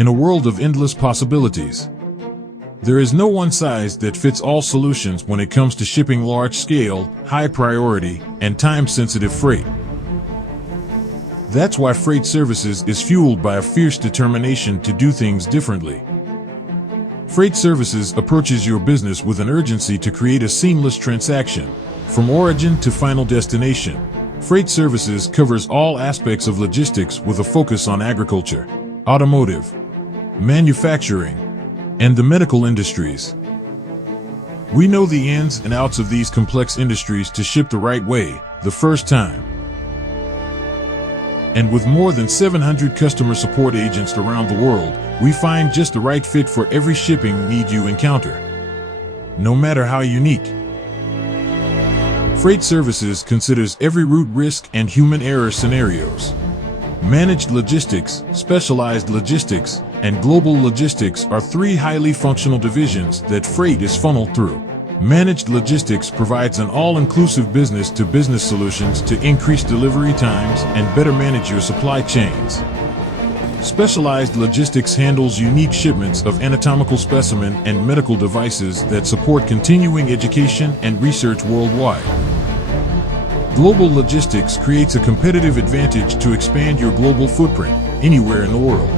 In a world of endless possibilities, there is no one-size-that-fits-all solutions when it comes to shipping large-scale, high-priority, and time-sensitive freight. That's why Freight Services is fueled by a fierce determination to do things differently. Freight Services approaches your business with an urgency to create a seamless transaction, from origin to final destination. Freight Services covers all aspects of logistics with a focus on agriculture, automotive, manufacturing, and the medical industries. We know the ins and outs of these complex industries to ship the right way, the first time. And with more than 700 customer support agents around the world, we find just the right fit for every shipping need you encounter, no matter how unique. Freight Services considers every route risk and human error scenarios. Managed logistics, specialized logistics, and global logistics are three highly functional divisions that freight is funneled through. Managed logistics provides an all-inclusive business-to-business solutions to increase delivery times and better manage your supply chains. Specialized logistics handles unique shipments of anatomical specimen and medical devices that support continuing education and research worldwide. Global logistics creates a competitive advantage to expand your global footprint anywhere in the world.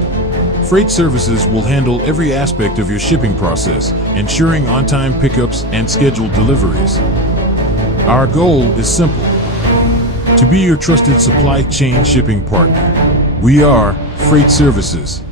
Freight Services will handle every aspect of your shipping process, ensuring on-time pickups and scheduled deliveries. Our goal is simple: to be your trusted supply chain shipping partner. We are Freight Services.